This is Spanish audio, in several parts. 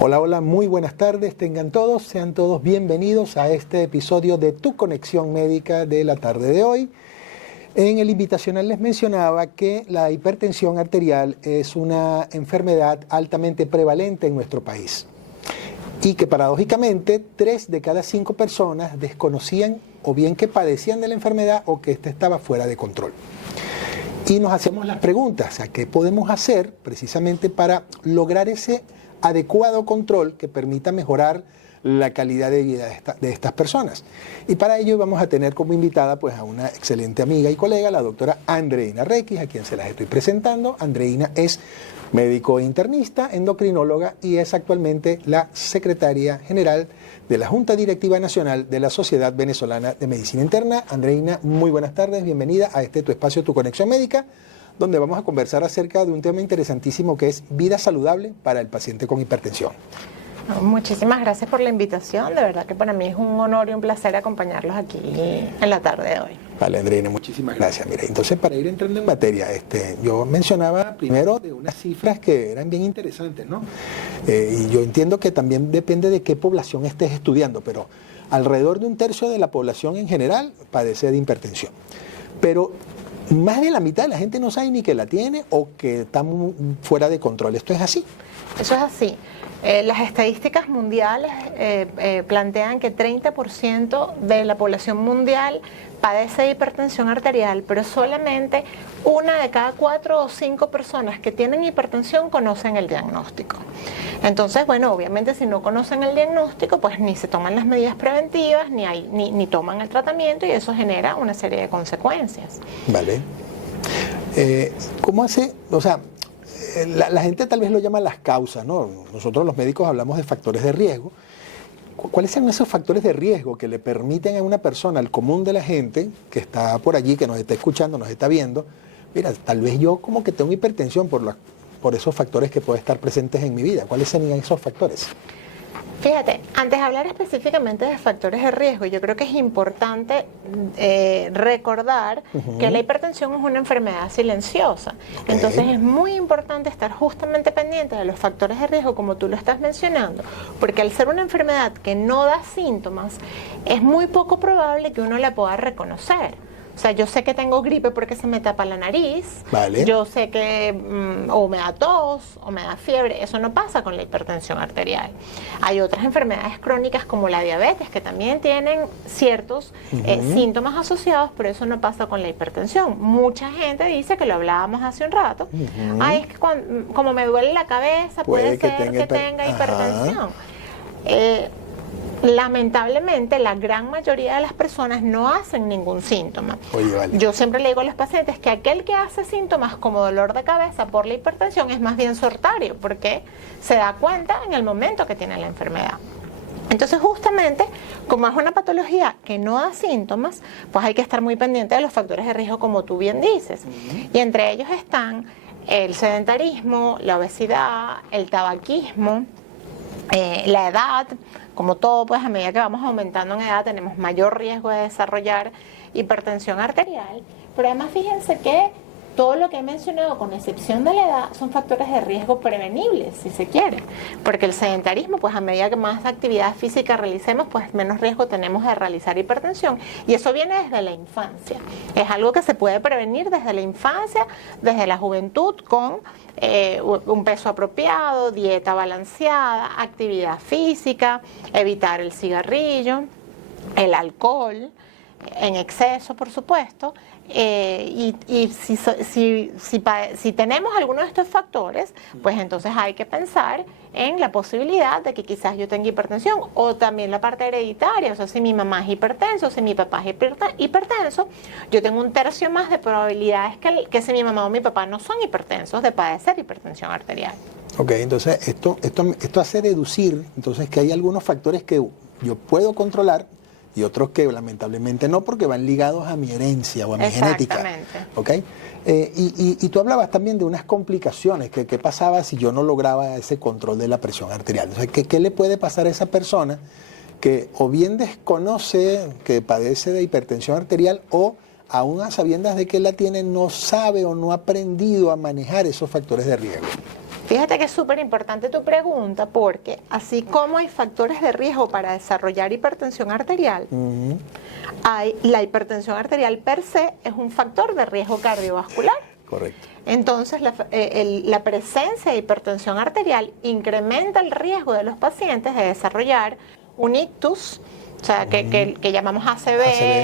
Hola, hola, muy buenas tardes, tengan todos, sean todos bienvenidos a este episodio de Tu Conexión Médica de la tarde de hoy. En el invitacional les mencionaba que la hipertensión arterial es una enfermedad altamente prevalente en nuestro país y que paradójicamente 3 de cada 5 personas desconocían o bien que padecían de la enfermedad o que ésta estaba fuera de control. Y nos hacemos las preguntas, ¿qué podemos hacer precisamente para lograr ese adecuado control que permita mejorar la calidad de vida de estas personas? Y para ello vamos a tener como invitada pues, a una excelente amiga y colega, la doctora Andreina Requis, a quien se las estoy presentando. Andreina es médico internista, endocrinóloga y es actualmente la secretaria general de la Junta Directiva Nacional de la Sociedad Venezolana de Medicina Interna. Andreina, muy buenas tardes, bienvenida a tu espacio, Tu Conexión Médica, donde vamos a conversar acerca de un tema interesantísimo que es vida saludable para el paciente con hipertensión. Muchísimas gracias por la invitación, de verdad que para mí es un honor y un placer acompañarlos aquí en la tarde de hoy. Vale, Andreina, muchísimas gracias. Mira, entonces para ir entrando en materia, yo mencionaba primero de unas cifras que eran bien interesantes, ¿no? Y yo entiendo que también depende de qué población estés estudiando, pero alrededor de 1/3 de la población en general padece de hipertensión. Pero más de la mitad de la gente no sabe ni que la tiene o que está fuera de control. ¿Esto es así? Eso es así. Las estadísticas mundiales plantean que 30% de la población mundial padece de hipertensión arterial, pero solamente 1 de cada 4 o 5 personas que tienen hipertensión conocen el diagnóstico. Entonces, bueno, obviamente si no conocen el diagnóstico, pues ni se toman las medidas preventivas, ni toman el tratamiento y eso genera una serie de consecuencias. Vale. ¿Cómo hace? O sea, la gente tal vez lo llama las causas, ¿no? Nosotros los médicos hablamos de factores de riesgo. ¿Cuáles son esos factores de riesgo que le permiten a una persona, al común de la gente, que está por allí, que nos está escuchando, nos está viendo, mira, tal vez yo como que tengo hipertensión por esos factores que pueden estar presentes en mi vida? ¿Cuáles serían esos factores? Fíjate, antes de hablar específicamente de factores de riesgo, yo creo que es importante recordar que la hipertensión es una enfermedad silenciosa. Okay. Entonces es muy importante estar justamente pendiente de los factores de riesgo como tú lo estás mencionando, porque al ser una enfermedad que no da síntomas, es muy poco probable que uno la pueda reconocer. O sea, yo sé que tengo gripe porque se me tapa la nariz, vale. Yo sé que o me da tos o me da fiebre, eso no pasa con la hipertensión arterial. Hay otras enfermedades crónicas como la diabetes que también tienen ciertos síntomas asociados, pero eso no pasa con la hipertensión. Mucha gente dice, que lo hablábamos hace un rato, ay, es que como me duele la cabeza, puede ser que tenga hipertensión. Lamentablemente, la gran mayoría de las personas no hacen ningún síntoma. Oye, vale. Yo siempre le digo a los pacientes que aquel que hace síntomas como dolor de cabeza por la hipertensión es más bien sortario, porque se da cuenta en el momento que tiene la enfermedad. Entonces, justamente, como es una patología que no da síntomas, pues hay que estar muy pendiente de los factores de riesgo, como tú bien dices. Y entre ellos están el sedentarismo, la obesidad, el tabaquismo, la edad. Como todo, pues a medida que vamos aumentando en edad tenemos mayor riesgo de desarrollar hipertensión arterial, pero además fíjense que todo lo que he mencionado, con excepción de la edad, son factores de riesgo prevenibles, si se quiere, porque el sedentarismo, pues a medida que más actividad física realicemos, pues menos riesgo tenemos de realizar hipertensión, y eso viene desde la infancia. Es algo que se puede prevenir desde la infancia, desde la juventud, con un peso apropiado, dieta balanceada, actividad física, evitar el cigarrillo, el alcohol en exceso, por supuesto, y si tenemos alguno de estos factores, pues entonces hay que pensar en la posibilidad de que quizás yo tenga hipertensión, o también la parte hereditaria. O sea, si mi mamá es hipertenso, si mi papá es hipertenso, yo tengo 1/3 más de probabilidades que si mi mamá o mi papá no son hipertensos, de padecer hipertensión arterial. Ok, entonces esto hace deducir entonces que hay algunos factores que yo puedo controlar y otros que lamentablemente no, porque van ligados a mi herencia o a mi genética. ¿Okay? Y tú hablabas también de unas complicaciones, que qué pasaba si yo no lograba ese control de la presión arterial. O sea, ¿qué le puede pasar a esa persona que o bien desconoce que padece de hipertensión arterial, o aún a sabiendas de que la tiene, no sabe o no ha aprendido a manejar esos factores de riesgo? Fíjate que es súper importante tu pregunta porque así como hay factores de riesgo para desarrollar hipertensión arterial, la hipertensión arterial per se es un factor de riesgo cardiovascular. Correcto. Entonces, la presencia de hipertensión arterial incrementa el riesgo de los pacientes de desarrollar un ictus, o sea, que llamamos ACV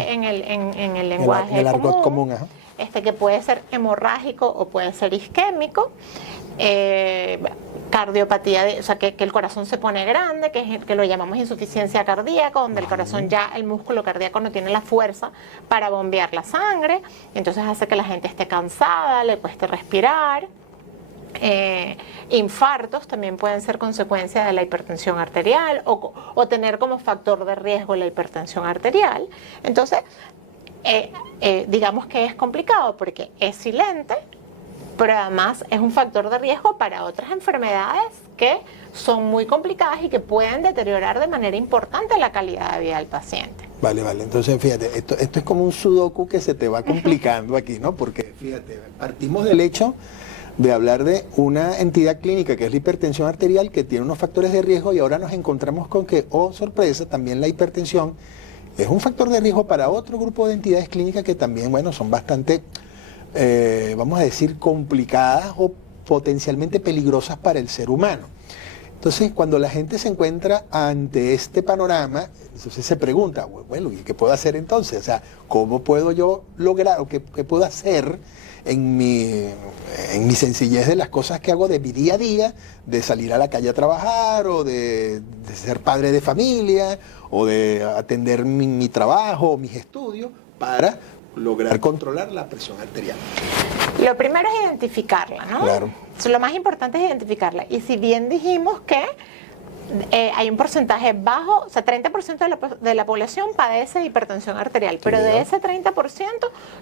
en el lenguaje en el argot común, que puede ser hemorrágico o puede ser isquémico. Cardiopatía, o sea, que el corazón se pone grande, que lo llamamos insuficiencia cardíaca, donde el corazón ya, el músculo cardíaco no tiene la fuerza para bombear la sangre, entonces hace que la gente esté cansada, le cueste respirar. Infartos también pueden ser consecuencia de la hipertensión arterial o tener como factor de riesgo la hipertensión arterial. Entonces, digamos que es complicado porque es silente, pero además es un factor de riesgo para otras enfermedades que son muy complicadas y que pueden deteriorar de manera importante la calidad de vida del paciente. Vale. Entonces, fíjate, esto es como un sudoku que se te va complicando aquí, ¿no? Porque, fíjate, partimos del hecho de hablar de una entidad clínica que es la hipertensión arterial, que tiene unos factores de riesgo, y ahora nos encontramos con que, oh sorpresa, también la hipertensión es un factor de riesgo para otro grupo de entidades clínicas que también, bueno, son bastante, vamos a decir, complicadas o potencialmente peligrosas para el ser humano. Entonces, cuando la gente se encuentra ante este panorama, entonces se pregunta, bueno, ¿y qué puedo hacer entonces? O sea, ¿cómo puedo yo lograr o qué puedo hacer en mi sencillez de las cosas que hago de mi día a día, de salir a la calle a trabajar o de ser padre de familia o de atender mi trabajo o mis estudios para lograr controlar la presión arterial? Lo primero es identificarla, ¿no? Claro. Lo más importante es identificarla. Y si bien dijimos que hay un porcentaje bajo, o sea, 30% de la población padece hipertensión arterial, pero Sí, de ese 30%,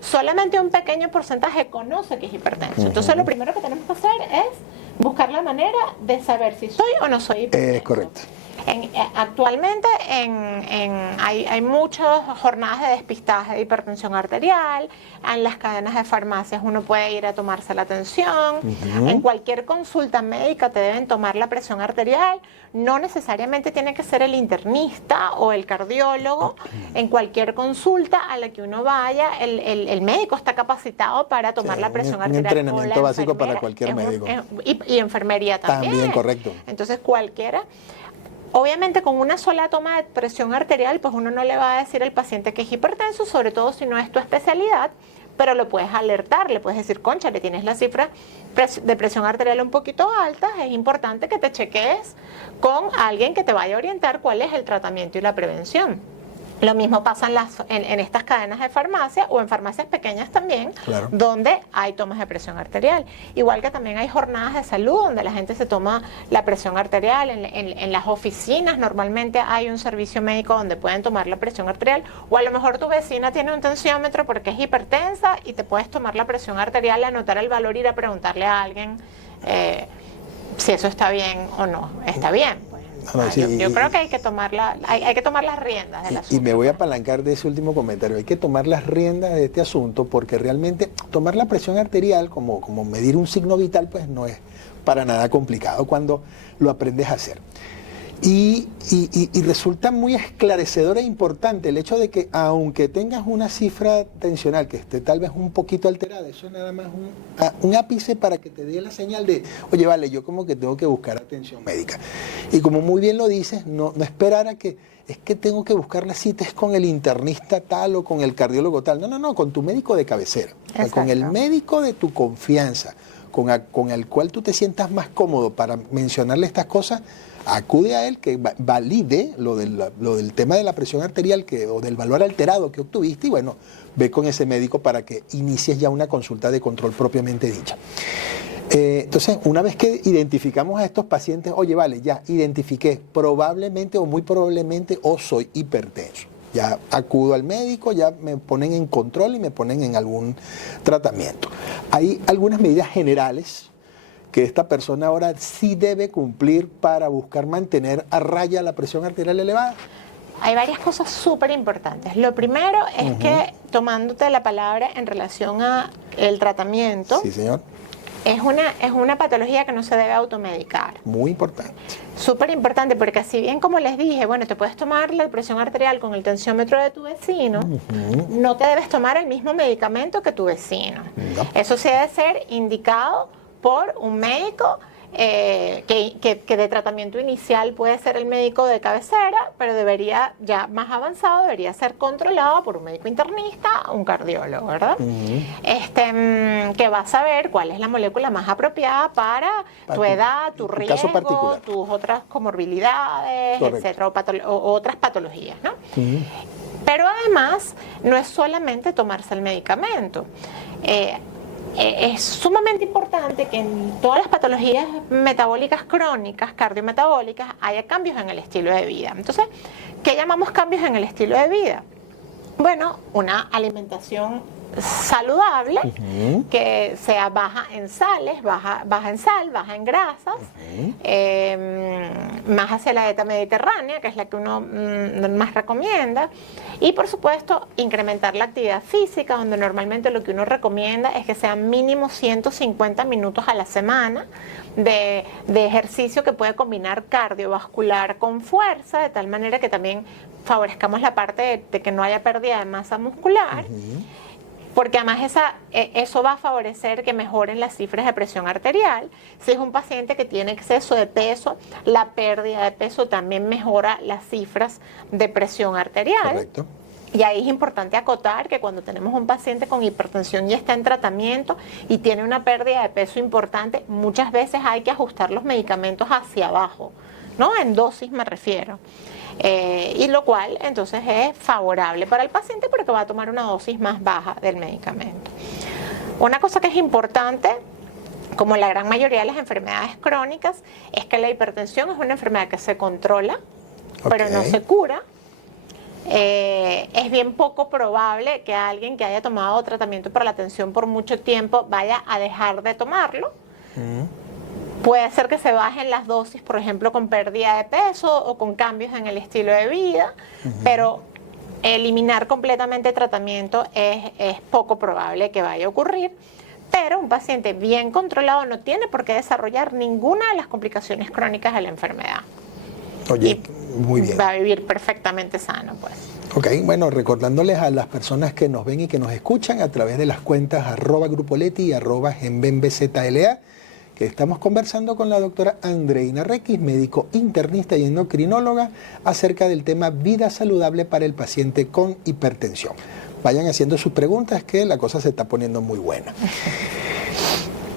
solamente un pequeño porcentaje conoce que es hipertenso. Entonces, lo primero que tenemos que hacer es buscar la manera de saber si soy o no soy hipertenso. Correcto. Actualmente hay muchas jornadas de despistaje de hipertensión arterial. En las cadenas de farmacias uno puede ir a tomarse la atención. En cualquier consulta médica te deben tomar la presión arterial. No necesariamente tiene que ser el internista o el cardiólogo. En cualquier consulta a la que uno vaya, el médico está capacitado para tomar la presión arterial. Un entrenamiento básico para cualquier médico. Y enfermería también. También, correcto. Entonces, cualquiera. Obviamente, con una sola toma de presión arterial, pues uno no le va a decir al paciente que es hipertenso, sobre todo si no es tu especialidad, pero lo puedes alertar, le puedes decir, concha, le tienes la cifra de presión arterial un poquito alta, es importante que te cheques con alguien que te vaya a orientar cuál es el tratamiento y la prevención. Lo mismo pasa en estas cadenas de farmacia o en farmacias pequeñas también, claro, donde hay tomas de presión arterial. Igual que también hay jornadas de salud donde la gente se toma la presión arterial. En las oficinas normalmente hay un servicio médico donde pueden tomar la presión arterial, o a lo mejor tu vecina tiene un tensiómetro porque es hipertensa y te puedes tomar la presión arterial, anotar el valor y ir a preguntarle a alguien si eso está bien o no. Está bien. Yo creo que hay que tomar las riendas del asunto. Y me voy a apalancar de ese último comentario. Hay que tomar las riendas de este asunto porque realmente tomar la presión arterial como medir un signo vital pues no es para nada complicado cuando lo aprendes a hacer. Y resulta muy esclarecedor e importante el hecho de que aunque tengas una cifra tensional que esté tal vez un poquito alterada, eso es nada más un ápice para que te dé la señal de, oye, vale, yo como que tengo que buscar atención médica. Y como muy bien lo dices, no esperar a que, es que tengo que buscar las citas con el internista tal o con el cardiólogo tal. No, con tu médico de cabecera, con el médico de tu confianza, con el cual tú te sientas más cómodo para mencionarle estas cosas. Acude a él, que valide lo del tema de la presión arterial o del valor alterado que obtuviste y bueno, ve con ese médico para que inicies ya una consulta de control propiamente dicha. Entonces, una vez que identificamos a estos pacientes, oye, vale, ya identifiqué probablemente o muy probablemente soy hipertenso. Ya acudo al médico, ya me ponen en control y me ponen en algún tratamiento. Hay algunas medidas generales que esta persona ahora sí debe cumplir para buscar mantener a raya la presión arterial elevada. Hay varias cosas súper importantes. Lo primero es que, tomándote la palabra en relación a el tratamiento, sí, señor, es una patología que no se debe automedicar. Muy importante. Súper importante, porque si bien, como les dije, bueno, te puedes tomar la presión arterial con el tensiómetro de tu vecino, no te debes tomar el mismo medicamento que tu vecino. No. Eso sí debe ser indicado por un médico que de tratamiento inicial puede ser el médico de cabecera, pero debería, ya más avanzado, debería ser controlado por un médico internista, un cardiólogo, ¿verdad? Que va a saber cuál es la molécula más apropiada para tu edad, tu riesgo, tus otras comorbilidades, etcétera, o otras patologías, ¿no? Pero además, no es solamente tomarse el medicamento. Es sumamente importante que en todas las patologías metabólicas crónicas, cardiometabólicas, haya cambios en el estilo de vida. Entonces, ¿qué llamamos cambios en el estilo de vida? Bueno, una alimentación saludable, que sea baja en sales, baja en sal, baja en grasas, más hacia la dieta mediterránea, que es la que uno más recomienda, y por supuesto incrementar la actividad física, donde normalmente lo que uno recomienda es que sean mínimo 150 minutos a la semana de ejercicio que puede combinar cardiovascular con fuerza, de tal manera que también favorezcamos la parte de que no haya pérdida de masa muscular. Porque además eso va a favorecer que mejoren las cifras de presión arterial. Si es un paciente que tiene exceso de peso, la pérdida de peso también mejora las cifras de presión arterial. Correcto. Y ahí es importante acotar que cuando tenemos un paciente con hipertensión y está en tratamiento y tiene una pérdida de peso importante, muchas veces hay que ajustar los medicamentos hacia abajo, ¿no? En dosis me refiero. Y lo cual entonces es favorable para el paciente porque va a tomar una dosis más baja del medicamento. Una cosa que es importante, como la gran mayoría de las enfermedades crónicas, es que la hipertensión es una enfermedad que se controla, pero no se cura. Es bien poco probable que alguien que haya tomado tratamiento para la tensión por mucho tiempo vaya a dejar de tomarlo. Puede ser que se bajen las dosis, por ejemplo, con pérdida de peso o con cambios en el estilo de vida, pero eliminar completamente el tratamiento es poco probable que vaya a ocurrir. Pero un paciente bien controlado no tiene por qué desarrollar ninguna de las complicaciones crónicas de la enfermedad. Oye, muy bien. Va a vivir perfectamente sano, pues. Ok, bueno, recordándoles a las personas que nos ven y que nos escuchan a través de las cuentas @grupoleti y @genbenbzla, que estamos conversando con la doctora Andreina Requis, médico internista y endocrinóloga, acerca del tema vida saludable para el paciente con hipertensión. Vayan haciendo sus preguntas, que la cosa se está poniendo muy buena.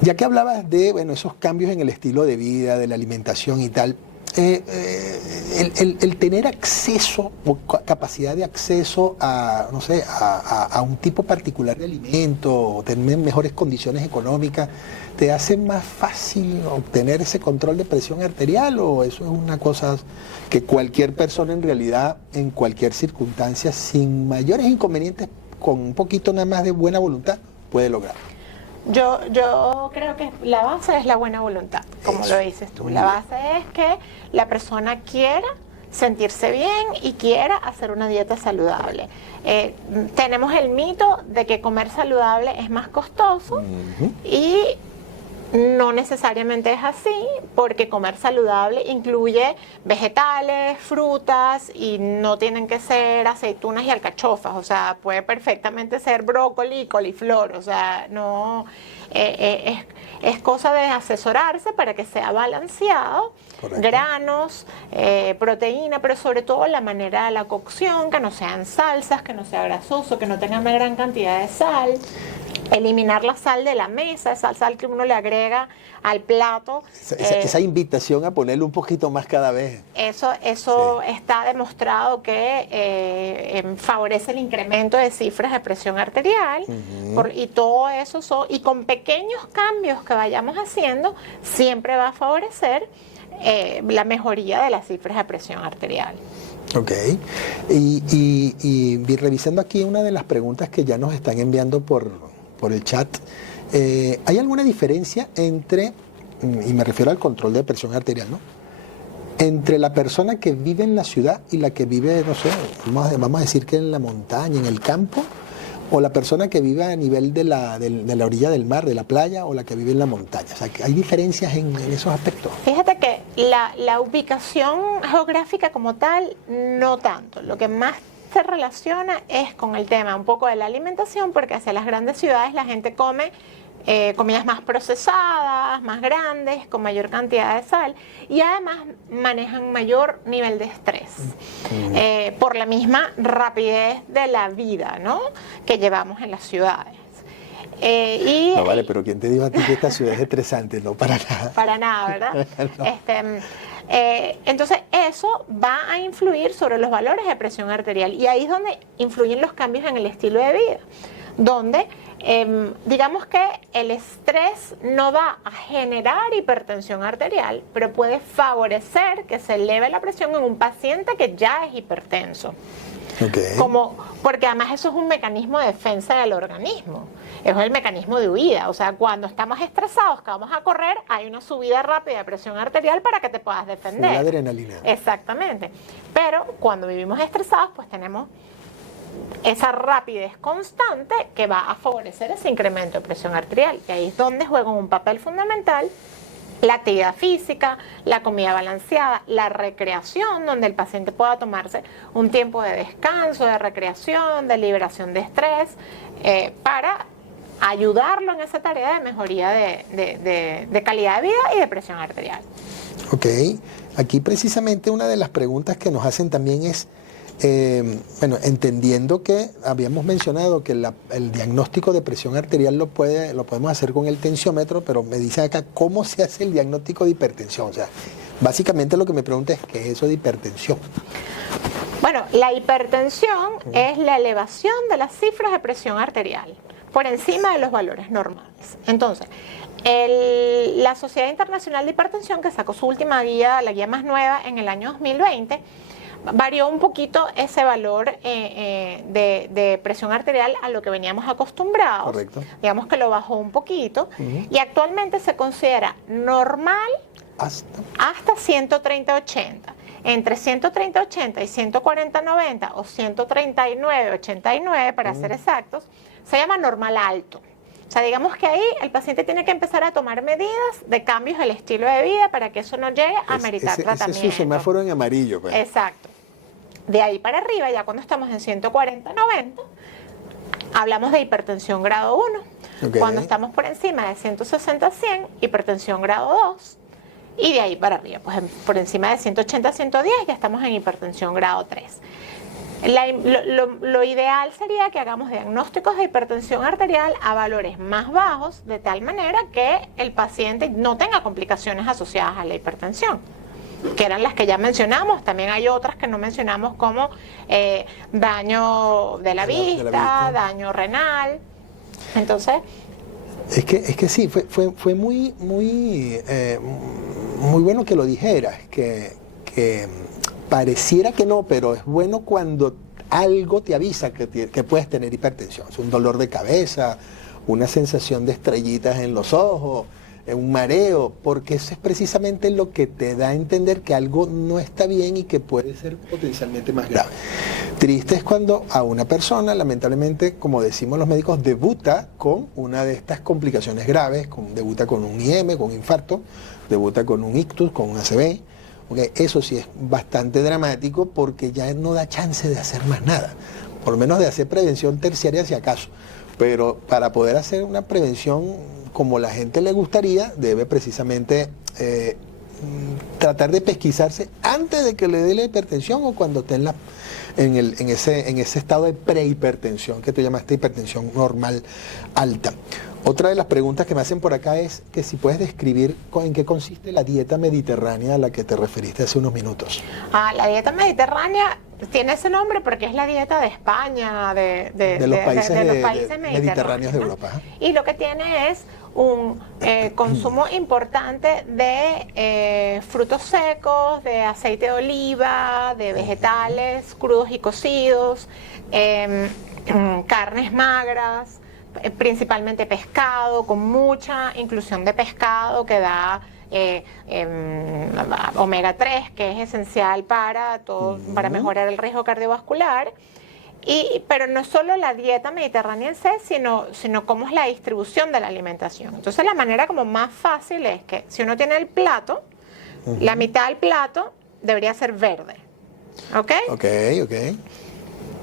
Ya que hablabas de esos cambios en el estilo de vida, de la alimentación y tal, el tener acceso o capacidad de acceso a, no sé, a un tipo particular de alimento, o tener mejores condiciones económicas, ¿te hace más fácil obtener ese control de presión arterial, o eso es una cosa que cualquier persona en realidad, en cualquier circunstancia, sin mayores inconvenientes, con un poquito nada más de buena voluntad, puede lograr? Yo creo que la base es la buena voluntad, como lo dices tú. La base es que la persona quiera sentirse bien y quiera hacer una dieta saludable. Tenemos el mito de que comer saludable es más costoso y no necesariamente es así, porque comer saludable incluye vegetales, frutas, y no tienen que ser aceitunas y alcachofas. O sea, puede perfectamente ser brócoli y coliflor. O sea, no es cosa de asesorarse para que sea balanceado. Correcto. Granos, proteína, pero sobre todo la manera de la cocción, que no sean salsas, que no sea grasoso, que no tenga una gran cantidad de sal. Eliminar la sal de la mesa, esa sal que uno le agrega al plato. Esa invitación a ponerle un poquito más cada vez. Eso sí. Está demostrado que favorece el incremento de cifras de presión arterial, y todo eso, y con pequeños cambios que vayamos haciendo, siempre va a favorecer la mejoría de las cifras de presión arterial. Ok, y revisando aquí una de las preguntas que ya nos están enviando por el chat, ¿hay alguna diferencia entre, y me refiero al control de presión arterial, ¿no?, entre la persona que vive en la ciudad y la que vive, no sé, vamos a decir que en la montaña, en el campo, o la persona que vive a nivel de la orilla del mar, de la playa, o la que vive en la montaña? O sea, ¿hay diferencias en esos aspectos? Fíjate que la ubicación geográfica como tal, no tanto. Lo que más se relaciona es con el tema un poco de la alimentación, porque hacia las grandes ciudades la gente come comidas más procesadas, más grandes, con mayor cantidad de sal, y además manejan mayor nivel de estrés por la misma rapidez de la vida, ¿no?, que llevamos en las ciudades. No vale, pero ¿quién te dijo a ti que esta ciudad es estresante? No, para nada. Para nada, ¿verdad? No. Entonces eso va a influir sobre los valores de presión arterial, y ahí es donde influyen los cambios en el estilo de vida, donde digamos que el estrés no va a generar hipertensión arterial, pero puede favorecer que se eleve la presión en un paciente que ya es hipertenso. Okay. Porque además eso es un mecanismo de defensa del organismo, es el mecanismo de huida. O sea, cuando estamos estresados, que vamos a correr, hay una subida rápida de presión arterial para que te puedas defender. La adrenalina. Exactamente. Pero cuando vivimos estresados, pues tenemos esa rapidez constante que va a favorecer ese incremento de presión arterial. Y ahí es donde juegan un papel fundamental la actividad física, la comida balanceada, la recreación, donde el paciente pueda tomarse un tiempo de descanso, de recreación, de liberación de estrés, para ayudarlo en esa tarea de mejoría de calidad de vida y de presión arterial. Ok, aquí precisamente una de las preguntas que nos hacen también es, bueno, entendiendo que habíamos mencionado que el diagnóstico de presión arterial lo podemos hacer con el tensiómetro, pero me dicen acá, ¿cómo se hace el diagnóstico de hipertensión? O sea, básicamente lo que me pregunta es, ¿qué es eso de hipertensión? Bueno, la hipertensión es la elevación de las cifras de presión arterial por encima de los valores normales. Entonces, la Sociedad Internacional de Hipertensión, que sacó su última guía, la guía más nueva, en el año 2020, varió un poquito ese valor de presión arterial a lo que veníamos acostumbrados. Correcto. Digamos que lo bajó un poquito, y actualmente se considera normal hasta 130/80. Entre 130/80 y 140/90 o 139/89, para ser exactos, se llama normal alto. O sea, digamos que ahí el paciente tiene que empezar a tomar medidas de cambios del estilo de vida para que eso no llegue a meritar tratamiento. Ese es su semáforo en amarillo, pues. Exacto. De ahí para arriba, ya cuando estamos en 140/90, hablamos de hipertensión grado 1. Okay. Cuando estamos por encima de 160/100, hipertensión grado 2. Y de ahí para arriba, pues por encima de 180/110 ya estamos en hipertensión grado 3. Lo ideal sería que hagamos diagnósticos de hipertensión arterial a valores más bajos, de tal manera que el paciente no tenga complicaciones asociadas a la hipertensión, que eran las que ya mencionamos. También hay otras que no mencionamos, como daño de la vista, daño renal. Entonces, es que sí, fue muy bueno que lo dijeras, que pareciera que no, pero es bueno cuando algo te avisa que puedes tener hipertensión. Es un dolor de cabeza, una sensación de estrellitas en los ojos, un mareo, porque eso es precisamente lo que te da a entender que algo no está bien y que puede ser potencialmente más grave. Triste es cuando a una persona, lamentablemente, como decimos los médicos, debuta con una de estas complicaciones graves, debuta con un IM, con un infarto, debuta con un ictus, con un ACV. Okay, eso sí es bastante dramático, porque ya no da chance de hacer más nada, por lo menos de hacer prevención terciaria si acaso, pero para poder hacer una prevención como la gente le gustaría, debe precisamente tratar de pesquisarse antes de que le dé la hipertensión, o cuando esté en ese estado de prehipertensión que tú llamaste hipertensión normal alta. Otra de las preguntas que me hacen por acá es que si puedes describir en qué consiste la dieta mediterránea a la que te referiste hace unos minutos. La dieta mediterránea tiene ese nombre porque es la dieta de España, de los países mediterráneos de Europa. Y lo que tiene es un consumo importante de frutos secos, de aceite de oliva, de vegetales crudos y cocidos, carnes magras, principalmente pescado, con mucha inclusión de pescado que da omega 3, que es esencial para mejorar el riesgo cardiovascular. Pero no solo la dieta mediterránea en sí, sino cómo es la distribución de la alimentación. Entonces la manera como más fácil es que si uno tiene el plato, la mitad del plato debería ser verde. ¿Ok? Ok.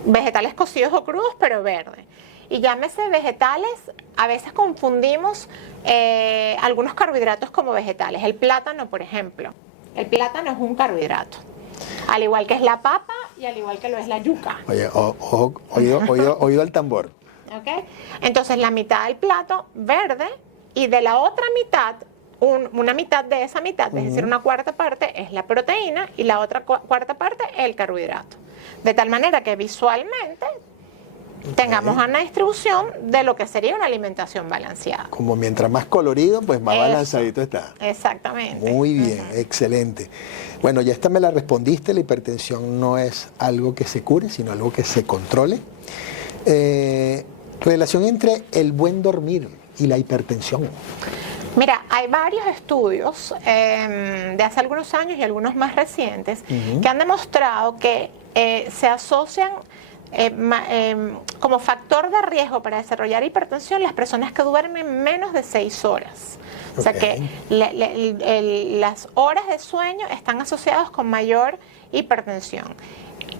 Vegetales cocidos o crudos, pero verde. Y llámese vegetales, a veces confundimos algunos carbohidratos como vegetales. El plátano, por ejemplo. El plátano es un carbohidrato. Al igual que es la papa y al igual que lo es la yuca. Oye, oído al tambor. ¿Okay? Entonces la mitad del plato verde y de la otra mitad, una mitad de esa mitad, es decir, una cuarta parte es la proteína y la otra cuarta parte es el carbohidrato. De tal manera que visualmente tengamos una distribución de lo que sería una alimentación balanceada. Como mientras más colorido, pues más balanceadito está. Exactamente. Muy bien, excelente. Bueno, ya esta me la respondiste, la hipertensión no es algo que se cure, sino algo que se controle. Relación entre el buen dormir y la hipertensión. Mira, hay varios estudios de hace algunos años y algunos más recientes que han demostrado que se asocian como factor de riesgo para desarrollar hipertensión las personas que duermen menos de 6 horas. O sea que las horas de sueño están asociadas con mayor hipertensión.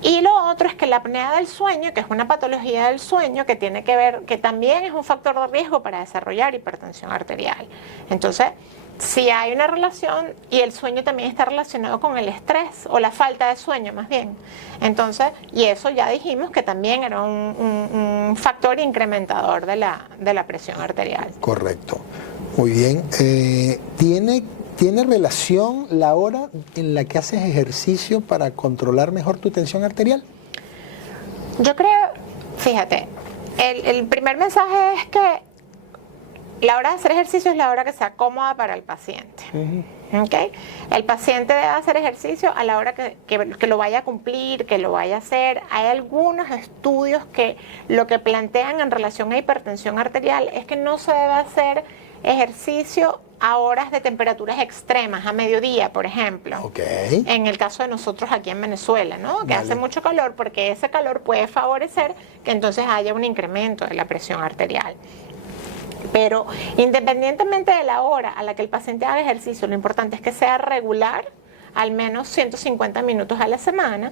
Y lo otro es que la apnea del sueño, que es una patología del sueño que tiene que ver, que también es un factor de riesgo para desarrollar hipertensión arterial. Entonces, si hay una relación, y el sueño también está relacionado con el estrés o la falta de sueño más bien. Entonces, y eso ya dijimos que también era un factor incrementador de la presión arterial. Correcto. Muy bien. ¿Tiene relación la hora en la que haces ejercicio para controlar mejor tu tensión arterial? Yo creo, fíjate, el primer mensaje es que la hora de hacer ejercicio es la hora que sea cómoda para el paciente. ¿Okay? El paciente debe hacer ejercicio a la hora que lo vaya a cumplir, que lo vaya a hacer. Hay algunos estudios que lo que plantean en relación a hipertensión arterial es que no se debe hacer ejercicio a horas de temperaturas extremas, a mediodía, por ejemplo. Okay. En el caso de nosotros aquí en Venezuela, ¿no? Que hace mucho calor, porque ese calor puede favorecer que entonces haya un incremento de la presión arterial. Pero independientemente de la hora a la que el paciente haga ejercicio, lo importante es que sea regular, al menos 150 minutos a la semana,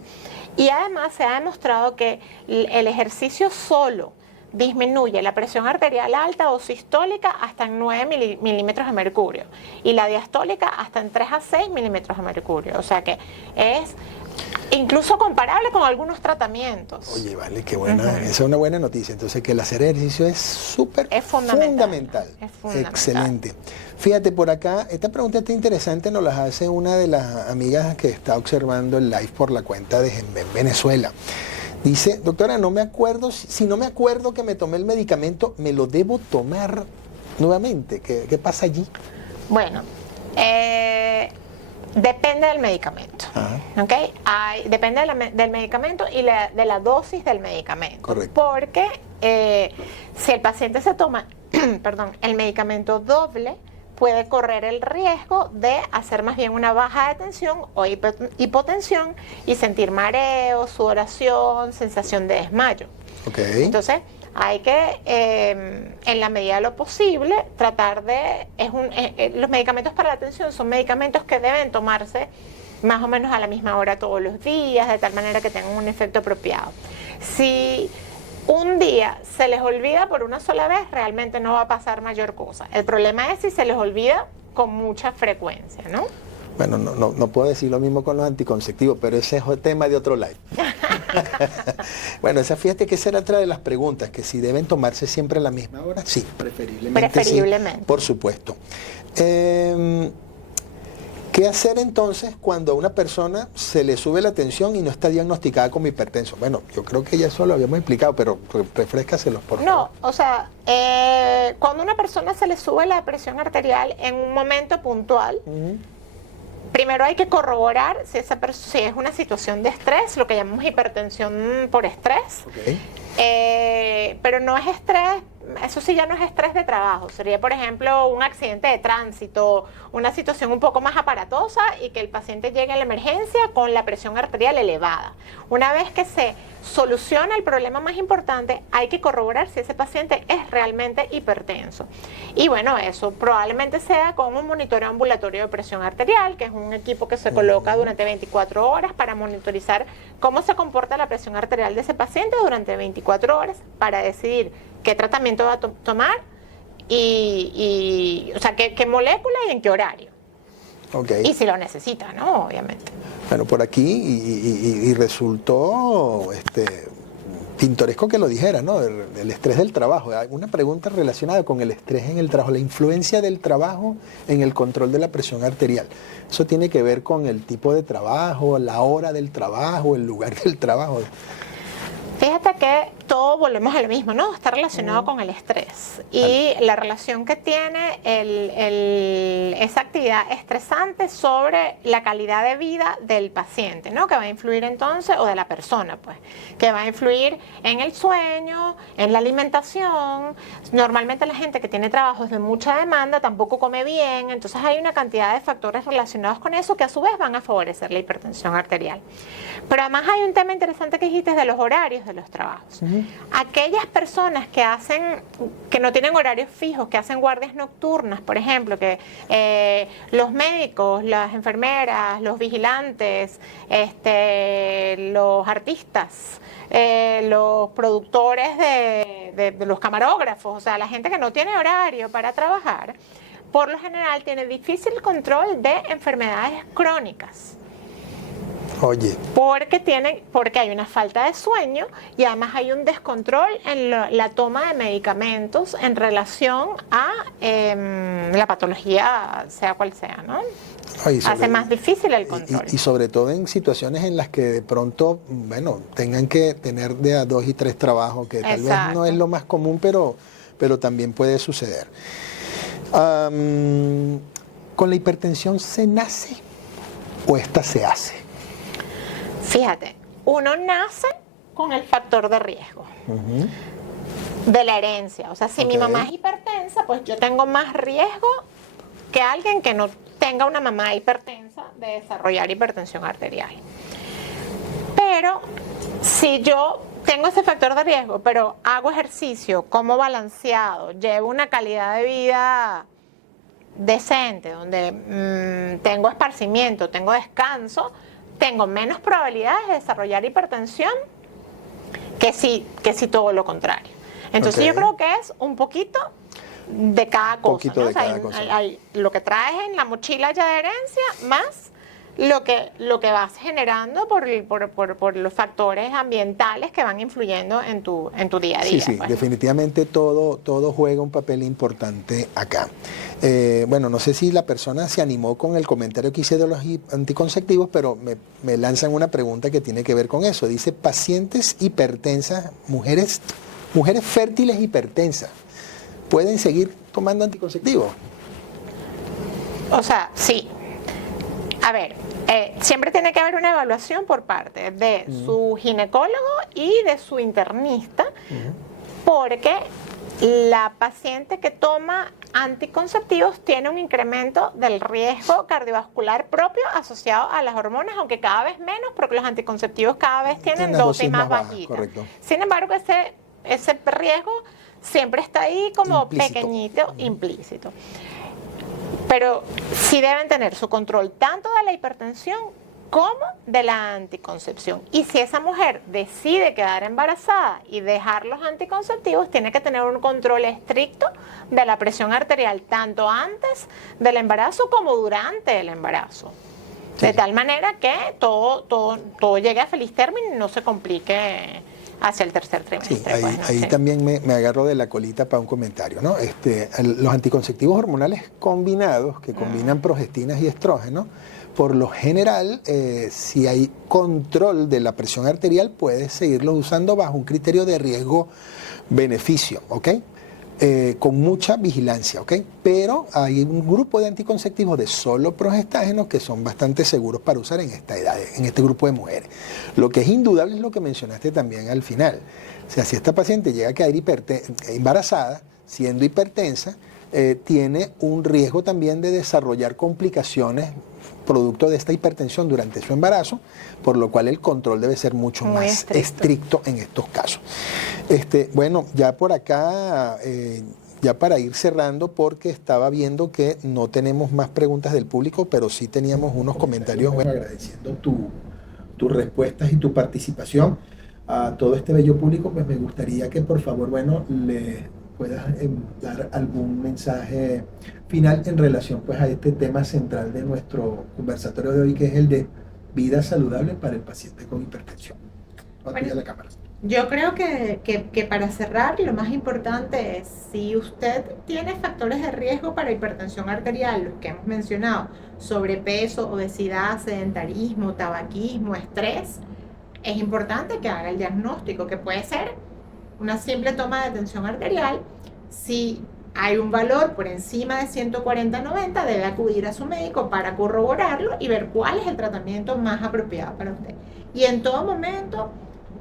y además se ha demostrado que el ejercicio solo disminuye la presión arterial alta o sistólica hasta en 9 milímetros de mercurio y la diastólica hasta en 3 a 6 milímetros de mercurio. O sea que es incluso comparable con algunos tratamientos. Oye, vale, qué buena, esa es una buena noticia. Entonces que el hacer ejercicio es súper fundamental. Es fundamental. Excelente. Fíjate por acá, esta pregunta está interesante, nos la hace una de las amigas que está observando el live por la cuenta de Venezuela. Dice, doctora, no me acuerdo, si no me acuerdo que me tomé el medicamento, ¿me lo debo tomar nuevamente? ¿Qué pasa allí? Bueno, depende del medicamento. ¿Okay? Depende del medicamento y de la dosis del medicamento. Correcto. Porque si el paciente se toma el medicamento doble, puede correr el riesgo de hacer más bien una baja de tensión o hipotensión y sentir mareo, sudoración, sensación de desmayo. Okay. Entonces, hay que, en la medida de lo posible, tratar de... los medicamentos para la tensión son medicamentos que deben tomarse más o menos a la misma hora todos los días, de tal manera que tengan un efecto apropiado. Si un día se les olvida por una sola vez, realmente no va a pasar mayor cosa. El problema es si se les olvida con mucha frecuencia, ¿no? Bueno, no puedo decir lo mismo con los anticonceptivos, pero ese es el tema de otro live. Bueno, fíjate que esa era otra de las preguntas, que si deben tomarse siempre a la misma hora. Sí, preferiblemente. Sí, por supuesto. ¿Qué hacer entonces cuando a una persona se le sube la tensión y no está diagnosticada como hipertenso? Bueno, yo creo que ya eso lo habíamos explicado, pero refréscaselos, por favor. No, o sea, cuando a una persona se le sube la presión arterial en un momento puntual, primero hay que corroborar si es una situación de estrés, lo que llamamos hipertensión por estrés. Okay. Pero no es estrés eso sí ya no es estrés de trabajo, sería por ejemplo un accidente de tránsito, una situación un poco más aparatosa y que el paciente llegue a la emergencia con la presión arterial elevada. Una vez que se soluciona el problema más importante, hay que corroborar si ese paciente es realmente hipertenso. Y bueno, eso probablemente sea con un monitoreo ambulatorio de presión arterial, que es un equipo que se coloca durante 24 horas para monitorizar cómo se comporta la presión arterial de ese paciente durante 24 horas para decidir qué tratamiento va a tomar o sea, qué molécula y en qué horario. Okay. Y si lo necesita, ¿no? Obviamente. Bueno, por aquí y resultó pintoresco que lo dijera, ¿no? El estrés del trabajo. Hay una pregunta relacionada con el estrés en el trabajo, la influencia del trabajo en el control de la presión arterial. Eso tiene que ver con el tipo de trabajo, la hora del trabajo, el lugar del trabajo. Fíjate que todo volvemos a lo mismo, ¿no? Está relacionado con el estrés y la relación que tiene esa actividad estresante sobre la calidad de vida del paciente, ¿no? Que va a influir entonces, o de la persona, pues, que va a influir en el sueño, en la alimentación. Normalmente la gente que tiene trabajos de mucha demanda tampoco come bien, entonces hay una cantidad de factores relacionados con eso que a su vez van a favorecer la hipertensión arterial. Pero además hay un tema interesante que dijiste de los horarios de los trabajos. Aquellas personas que no tienen horarios fijos, que hacen guardias nocturnas, por ejemplo, que los médicos, las enfermeras, los vigilantes, los artistas, los productores de los camarógrafos, o sea, la gente que no tiene horario para trabajar, por lo general tiene difícil control de enfermedades crónicas. Oye. Porque hay una falta de sueño y además hay un descontrol en la toma de medicamentos en relación a la patología, sea cual sea, ¿no? Hace más difícil el control. Y sobre todo en situaciones en las que de pronto, bueno, tengan que tener de a 2 y 3 trabajos, que tal vez no es lo más común, pero también puede suceder. ¿Con la hipertensión se nace o esta se hace? Fíjate, uno nace con el factor de riesgo de la herencia. O sea, si mi mamá es hipertensa, pues yo tengo más riesgo que alguien que no tenga una mamá hipertensa de desarrollar hipertensión arterial. Pero si yo tengo ese factor de riesgo, pero hago ejercicio, como balanceado, llevo una calidad de vida decente, donde tengo esparcimiento, tengo descanso, tengo menos probabilidades de desarrollar hipertensión que si todo lo contrario. Entonces yo creo que es un poquito de cada cosa, ¿no? Hay lo que traes en la mochila ya de herencia, más lo que vas generando por los factores ambientales que van influyendo en tu día a día. Sí, pues. Definitivamente todo juega un papel importante acá. Bueno, no sé si la persona se animó con el comentario que hice de los anticonceptivos, pero me lanzan una pregunta que tiene que ver con eso. Dice, pacientes hipertensas, mujeres fértiles hipertensas, ¿pueden seguir tomando anticonceptivos? O sea, sí. A ver, siempre tiene que haber una evaluación por parte de su ginecólogo y de su internista, porque la paciente que toma anticonceptivos tiene un incremento del riesgo cardiovascular propio asociado a las hormonas, aunque cada vez menos, porque los anticonceptivos cada vez tienen dosis más bajitas. Sin embargo, ese riesgo siempre está ahí como pequeñito, implícito. Pero sí deben tener su control tanto de la hipertensión como de la anticoncepción. Y si esa mujer decide quedar embarazada y dejar los anticonceptivos, tiene que tener un control estricto de la presión arterial, tanto antes del embarazo como durante el embarazo. De tal manera que todo llegue a feliz término y no se complique hacia el tercer trimestre. Sí, ahí también me agarro de la colita para un comentario, ¿no? Los anticonceptivos hormonales combinados, que combinan progestinas y estrógenos, por lo general, si hay control de la presión arterial, puedes seguirlos usando bajo un criterio de riesgo-beneficio, ¿ok? con mucha vigilancia, ¿ok? Pero hay un grupo de anticonceptivos de solo progestágenos que son bastante seguros para usar en esta edad, en este grupo de mujeres. Lo que es indudable es lo que mencionaste también al final. O sea, si esta paciente llega a quedar embarazada, siendo hipertensa, tiene un riesgo también de desarrollar complicaciones producto de esta hipertensión durante su embarazo, por lo cual el control debe ser mucho más estricto en estos casos. Bueno, ya por acá, ya para ir cerrando, porque estaba viendo que no tenemos más preguntas del público, pero sí teníamos unos comentarios. Bueno, agradeciendo tus respuestas y tu participación a todo este bello público, pues me gustaría que por favor, bueno, le puedas dar algún mensaje final en relación pues a este tema central de nuestro conversatorio de hoy, que es el de vida saludable para el paciente con hipertensión. Bueno, la cámara. Yo creo que para cerrar, lo más importante es, si usted tiene factores de riesgo para hipertensión arterial, los que hemos mencionado, sobrepeso, obesidad, sedentarismo, tabaquismo, estrés, es importante que haga el diagnóstico, que puede ser una simple toma de tensión arterial. Si hay un valor por encima de 140/90, debe acudir a su médico para corroborarlo y ver cuál es el tratamiento más apropiado para usted. Y en todo momento,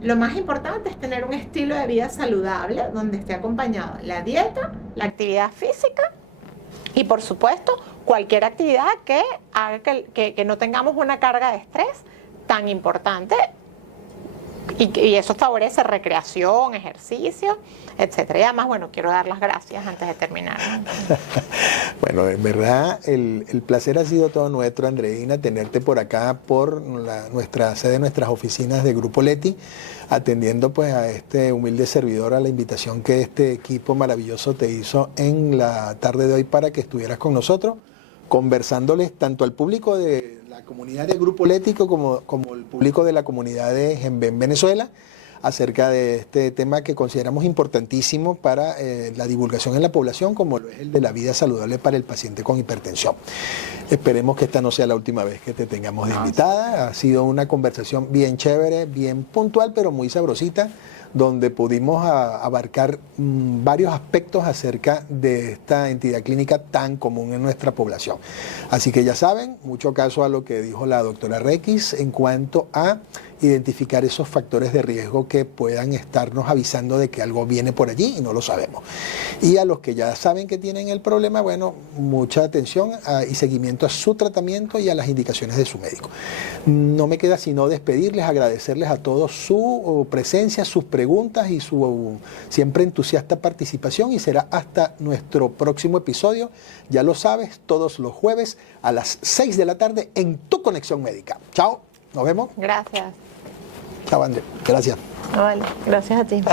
lo más importante es tener un estilo de vida saludable donde esté acompañado la dieta, la actividad física y, por supuesto, cualquier actividad que haga que no tengamos una carga de estrés tan importante. Y eso favorece recreación, ejercicio, etcétera. Y además, bueno, quiero dar las gracias antes de terminar. Bueno, en verdad, el placer ha sido todo nuestro, Andreina, tenerte por acá, por nuestra sede, nuestras oficinas de Grupo Leti, atendiendo pues a este humilde servidor, a la invitación que este equipo maravilloso te hizo en la tarde de hoy para que estuvieras con nosotros, conversándoles tanto al público de la comunidad de Grupo Lético como el público de la comunidad de Genven Venezuela acerca de este tema que consideramos importantísimo para la divulgación en la población, como lo es el de la vida saludable para el paciente con hipertensión. Esperemos que esta no sea la última vez que te tengamos de invitada. Ha sido una conversación bien chévere, bien puntual, pero muy sabrosita, donde pudimos abarcar varios aspectos acerca de esta entidad clínica tan común en nuestra población. Así que ya saben, mucho caso a lo que dijo la doctora Requis en cuanto a identificar esos factores de riesgo que puedan estarnos avisando de que algo viene por allí y no lo sabemos. Y a los que ya saben que tienen el problema, bueno, mucha atención y seguimiento a su tratamiento y a las indicaciones de su médico. No me queda sino despedirles, agradecerles a todos su presencia, sus preguntas y su siempre entusiasta participación, y será hasta nuestro próximo episodio. Ya lo sabes, todos los jueves a las 6 de la tarde en Tu Conexión Médica. Chao, nos vemos. Gracias. Chao, André. Gracias. Vale, gracias a ti.